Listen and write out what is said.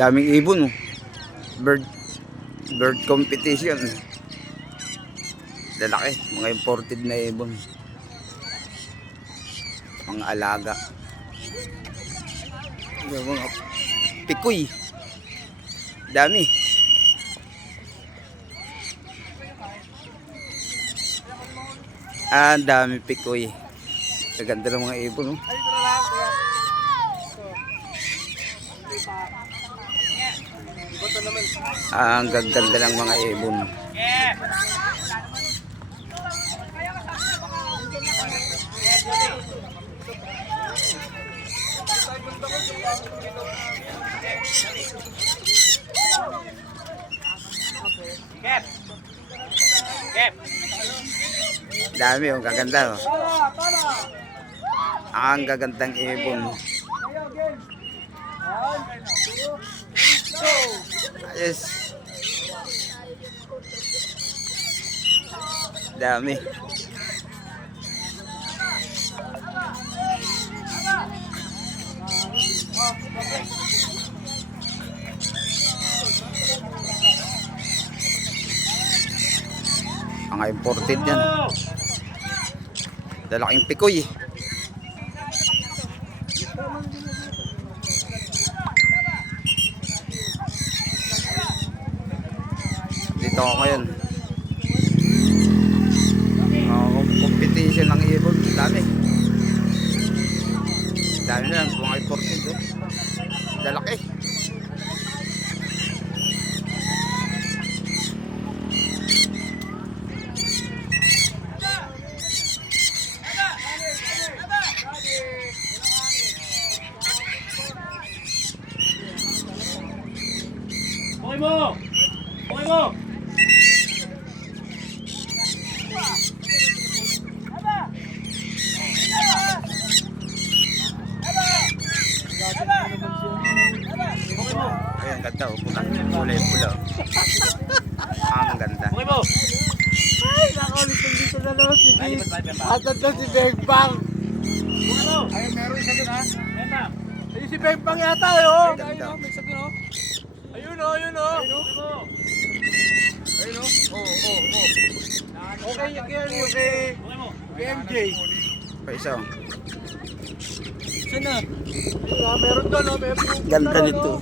Daming ibon oh. Bird competition. Lalaki, mga imported na ibon. Mga alaga. Yung mga pikoy. Dami. Dami pikoy. Gaganda ng mga ibon oh. Ang gaganda ng mga ibon. Dami oh, gaganda oh. Ang gagandang ibon. Yes. Dami. Mga imported yan. Lalaking pikoy. Dito ako ngayon. Competition ng ibon. Dami. Dami na lang. Mga imported. Lalaki. Okay mo! Okay mo! Ayan, ganda oh. Pula. Pula. Ang ganda. Okay mo! Ay, nakaulit dito na naman si Big. Atad na si Big Bang. Okay mo! Ayun, meron isa dun ha. Ayan na! Ayun si Big Bang yata yun. Ganda. May isa dun oh. Ayun oh, ayun oh. Okay mo! Ayun oh. Oh. Okay, yan okay. Okay mo! Okay, MJ. Pa isa oh. Saan na? Meron doon oh. Ganda nito.